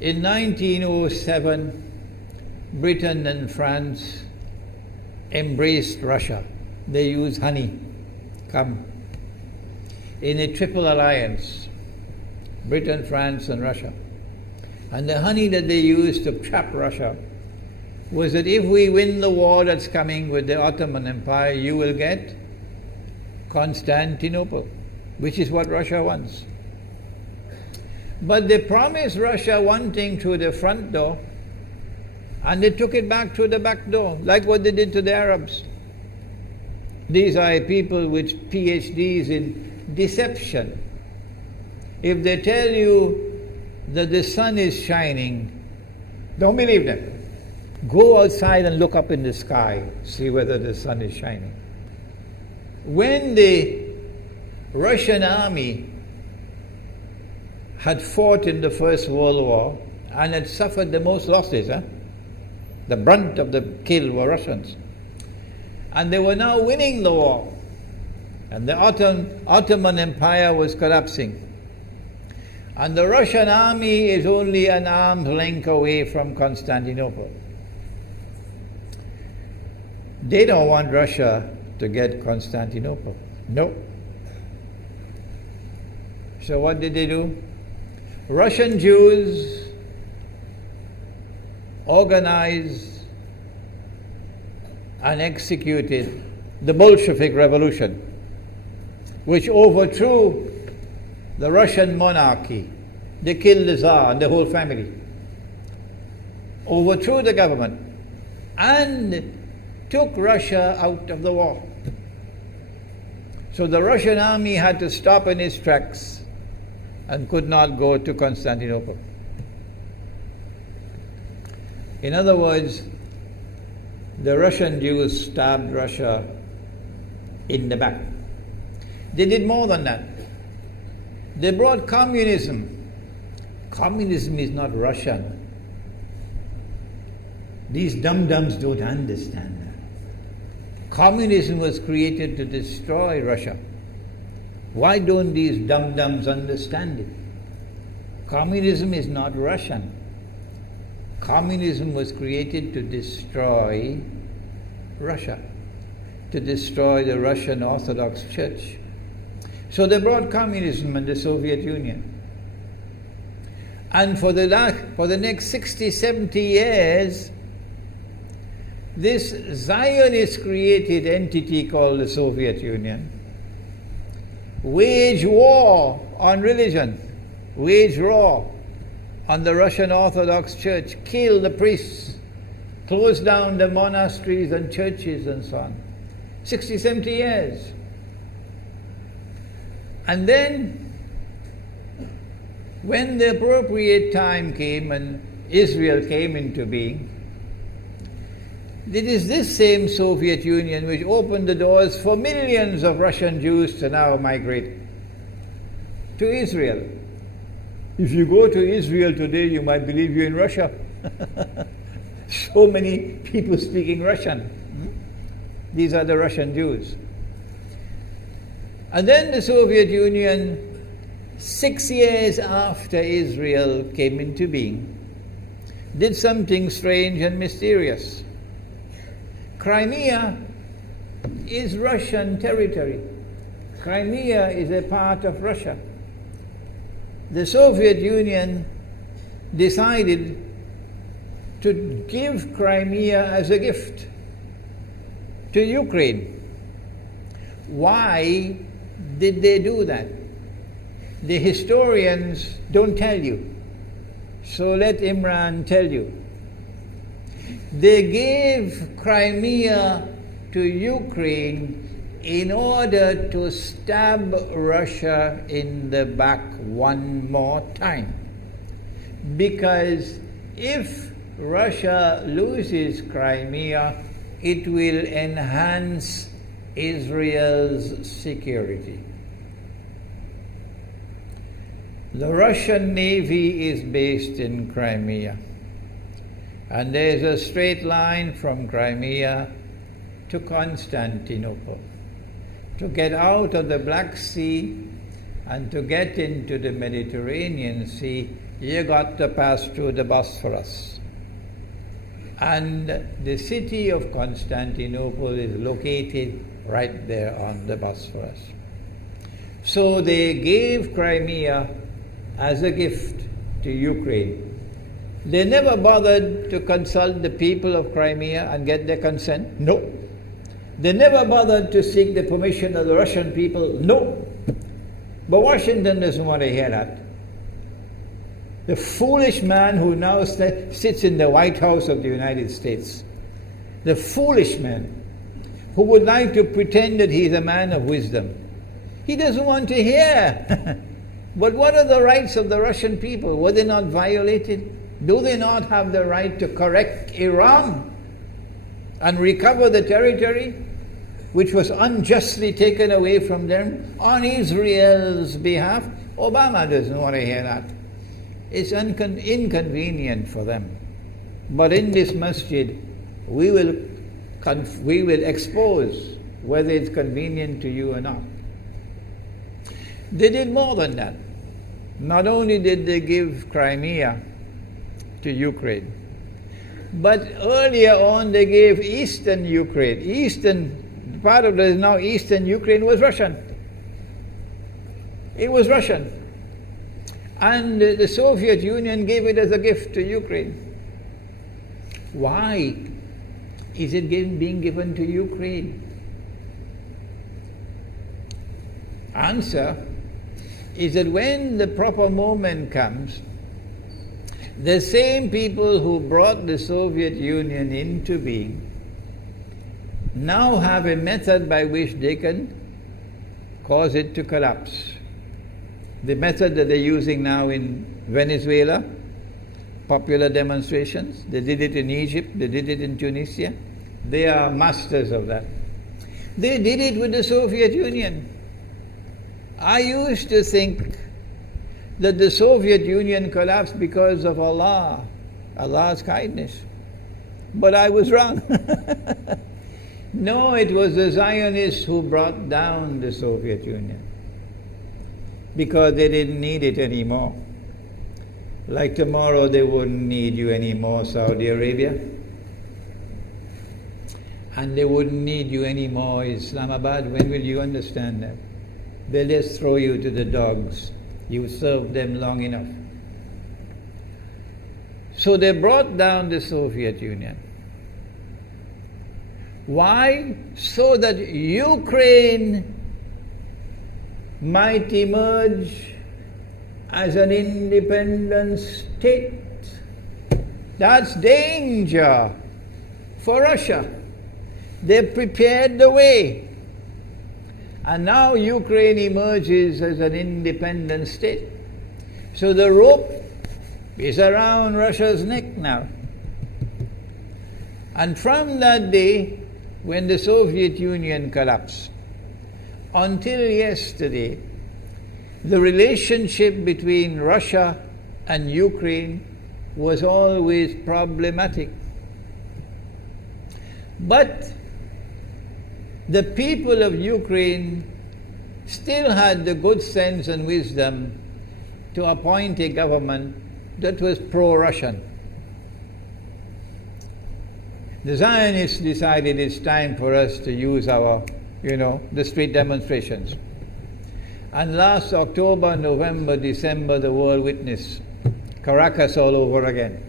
In 1907, Britain and France embraced Russia. They used honey, in a triple alliance, Britain, France and Russia. And the honey that they used to trap Russia was that if we win the war that's coming with the Ottoman Empire, you will get Constantinople, which is what Russia wants. But they promised Russia one thing through the front door, and they took it back through the back door, like what they did to the Arabs. These are people with PhDs in deception. If they tell you that the sun is shining, don't believe them. Go outside and look up in the sky, see whether the sun is shining. When the Russian army had fought in the First World War and had suffered the most losses, the brunt of the kill were Russians. And they were now winning the war. And the Ottoman Empire was collapsing. And the Russian army is only an arm's length away from Constantinople. They don't want Russia to get Constantinople. No. So what did they do? Russian Jews organized and executed the Bolshevik Revolution, which overthrew the Russian monarchy. They killed the Tsar and the whole family, overthrew the government, and took Russia out of the war. So the Russian army had to stop in its tracks and could not go to Constantinople. In other words, the Russian Jews stabbed Russia in the back. They did more than that. They brought communism. Communism is not Russian. These dum-dums don't understand that. Communism was created to destroy Russia. Why don't these dum-dums understand it? Communism is not Russian. Communism was created to destroy Russia, to destroy the Russian Orthodox Church. So they brought communism in the Soviet Union. And for the next 60, 70 years, this Zionist created entity called the Soviet Union waged war on religion, waged war on the Russian Orthodox Church, killed the priests, closed down the monasteries and churches and so on. 60, 70 years. And then, when the appropriate time came and Israel came into being, it is this same Soviet Union which opened the doors for millions of Russian Jews to now migrate to Israel. If you go to Israel today, you might believe you're in Russia. So many people speaking Russian. These are the Russian Jews. And then the Soviet Union, 6 years after Israel came into being, did something strange and mysterious. Crimea is Russian territory. Crimea is a part of Russia. The Soviet Union decided to give Crimea as a gift to Ukraine. Why did they do that? The historians don't tell you. So let Imran tell you. They gave Crimea to Ukraine in order to stab Russia in the back one more time. Because if Russia loses Crimea, it will enhance Israel's security. The Russian Navy is based in Crimea. And there's a straight line from Crimea to Constantinople. To get out of the Black Sea and to get into the Mediterranean Sea, you got to pass through the Bosphorus. And the city of Constantinople is located right there on the Bosphorus. So they gave Crimea as a gift to Ukraine. They never bothered to consult the people of Crimea and get their consent. No. They never bothered to seek the permission of the Russian people. No. But Washington doesn't want to hear that. The foolish man who now sits in the White House of the United States, the foolish man who would like to pretend that he's a man of wisdom, he doesn't want to hear. But what are the rights of the Russian people? Were they not violated? Do they not have the right to correct Iran and recover the territory which was unjustly taken away from them on Israel's behalf? Obama doesn't want to hear that. It's inconvenient for them. But in this masjid, we will expose whether it's convenient to you or not. They did more than that. Not only did they give Crimea to Ukraine, but earlier on they gave eastern Ukraine. Eastern, part of the now eastern Ukraine was Russian. It was Russian. And the Soviet Union gave it as a gift to Ukraine. Why is it being given to Ukraine? Answer is that when the proper moment comes, the same people who brought the Soviet Union into being now have a method by which they can cause it to collapse. The method that they're using now in Venezuela, popular demonstrations, they did it in Egypt, they did it in Tunisia, they are masters of that. They did it with the Soviet Union. I used to think that the Soviet Union collapsed because of Allah's kindness. But I was wrong. No, it was the Zionists who brought down the Soviet Union because they didn't need it anymore. Like tomorrow they wouldn't need you anymore, Saudi Arabia. And they wouldn't need you anymore, Islamabad. When will you understand that? They'll just throw you to the dogs. You served them long enough. So they brought down the Soviet Union. Why? So that Ukraine might emerge as an independent state. That's danger for Russia. They prepared the way. And now Ukraine emerges as an independent state. So the rope is around Russia's neck now. And from that day, when the Soviet Union collapsed, until yesterday, the relationship between Russia and Ukraine was always problematic. But the people of Ukraine still had the good sense and wisdom to appoint a government that was pro-Russian. The Zionists decided it's time for us to use our, the street demonstrations. And last October, November, December, the world witnessed Caracas all over again.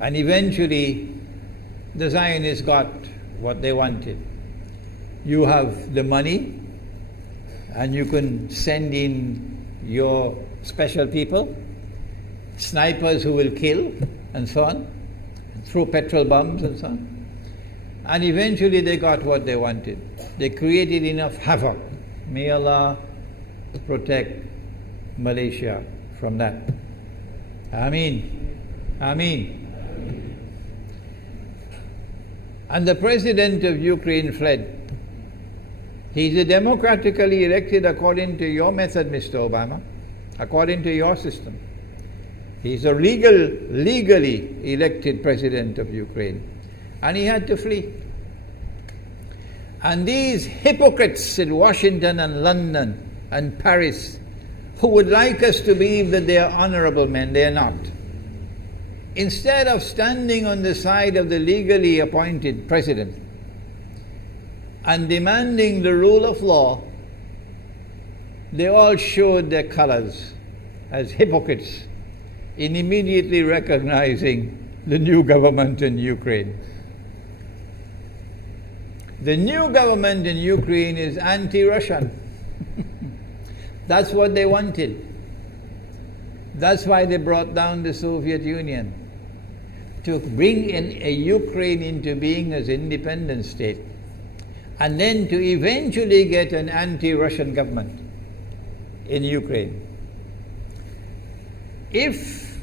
And eventually, the Zionists got what they wanted. You have the money, and you can send in your special people, snipers who will kill, and so on, throw petrol bombs and so on. And eventually they got what they wanted. They created enough havoc. May Allah protect Malaysia from that. Ameen. Ameen. And the president of Ukraine fled. He's a democratically elected according to your method, Mr. Obama, according to your system. He's a legally elected president of Ukraine. And he had to flee. And these hypocrites in Washington and London and Paris who would like us to believe that they are honorable men. They are not. Instead of standing on the side of the legally appointed president and demanding the rule of law, they all showed their colors as hypocrites in immediately recognizing the new government in Ukraine. The new government in Ukraine is anti-Russian. That's what they wanted. That's why they brought down the Soviet Union, to bring in a Ukraine into being as independent state, and then to eventually get an anti-Russian government in Ukraine. If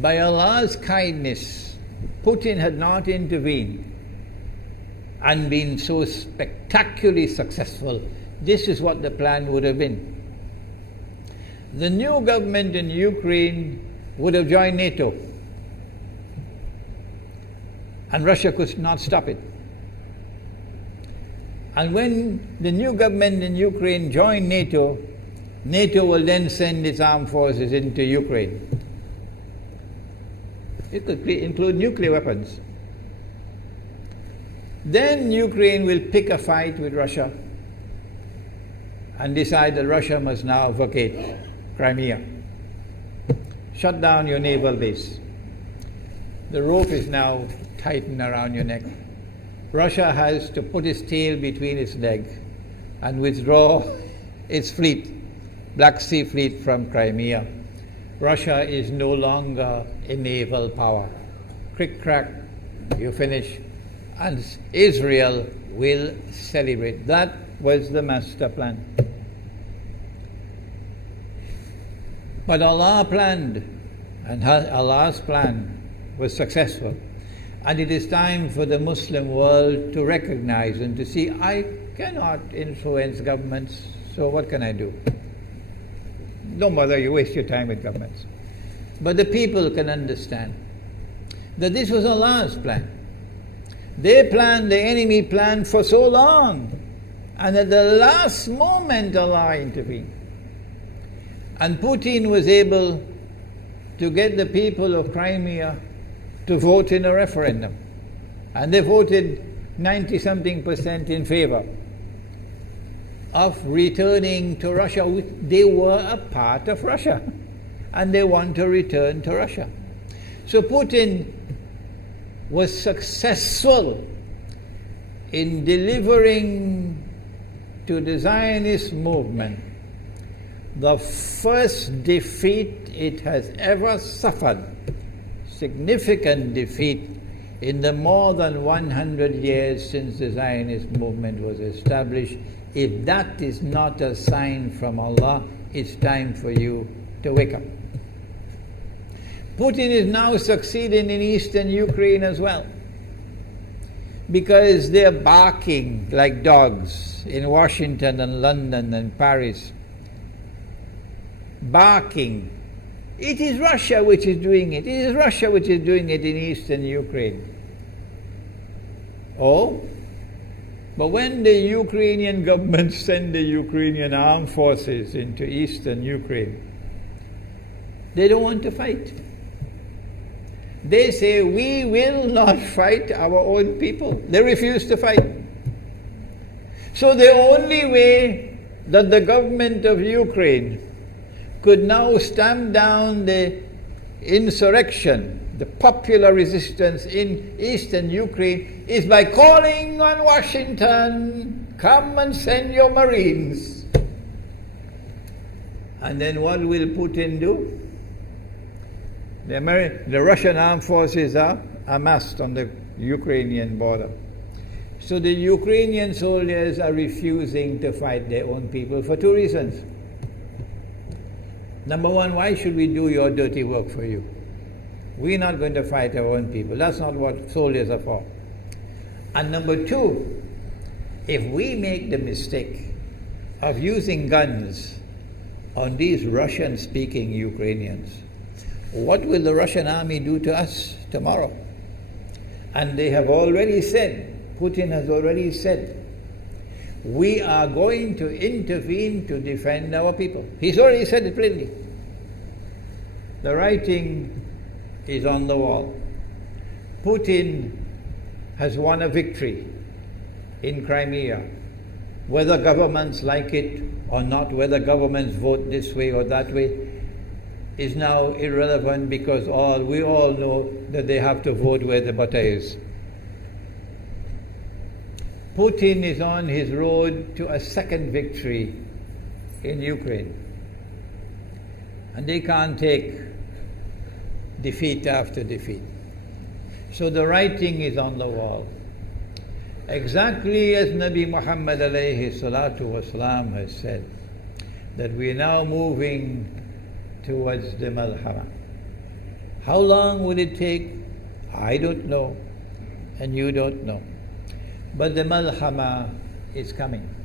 by Allah's kindness Putin had not intervened and been so spectacularly successful, this is what the plan would have been. The new government in Ukraine would have joined NATO, and Russia could not stop it. And when the new government in Ukraine joined NATO, NATO will then send its armed forces into Ukraine. It could include nuclear weapons. Then Ukraine will pick a fight with Russia and decide that Russia must now vacate Crimea. Shut down your naval base. The rope is now tightened around your neck. Russia has to put its tail between its legs and withdraw its fleet, Black Sea Fleet, from Crimea. Russia is no longer a naval power. Crick crack, you finish. And Israel will celebrate. That was the master plan. But Allah planned, and Allah's plan was successful. And it is time for the Muslim world to recognize and to see, I cannot influence governments, so what can I do? Don't bother, you waste your time with governments. But the people can understand that this was Allah's plan. They planned, the enemy planned for so long, and at the last moment Allah intervened. And Putin was able to get the people of Crimea to vote in a referendum. And they voted 90-something% in favor of returning to Russia. They were a part of Russia, and they want to return to Russia. So Putin was successful in delivering to the Zionist movement the first defeat it has ever suffered, significant defeat, in the more than 100 years since the Zionist movement was established. If that is not a sign from Allah, it's time for you to wake up. Putin is now succeeding in eastern Ukraine as well, because they're barking like dogs in Washington and London and Paris. Barking. It is Russia which is doing it. It is Russia which is doing it in eastern Ukraine. Oh, but when the Ukrainian government send the Ukrainian armed forces into eastern Ukraine, they don't want to fight. They say, we will not fight our own people. They refuse to fight. So the only way that the government of Ukraine could now stamp down the insurrection, the popular resistance in eastern Ukraine, is by calling on Washington, come and send your Marines. And then what will Putin do? The Russian armed forces are amassed on the Ukrainian border. So the Ukrainian soldiers are refusing to fight their own people for two reasons. Number one, why should we do your dirty work for you? We're not going to fight our own people. That's not what soldiers are for. And number two, if we make the mistake of using guns on these Russian-speaking Ukrainians, what will the Russian army do to us tomorrow? And they have already said, Putin has already said, we are going to intervene to defend our people. He's already said it plainly. The writing is on the wall. Putin has won a victory in Crimea. Whether governments like it or not, whether governments vote this way or that way, is now irrelevant, because we all know that they have to vote where the butter is. Putin is on his road to a second victory in Ukraine. And they can't take defeat after defeat. So the writing is on the wall. Exactly as Nabi Muhammad alayhi salatu wasalam has said, that we are now moving towards the malhama. How long will it take? I don't know, and you don't know. But the malhama is coming.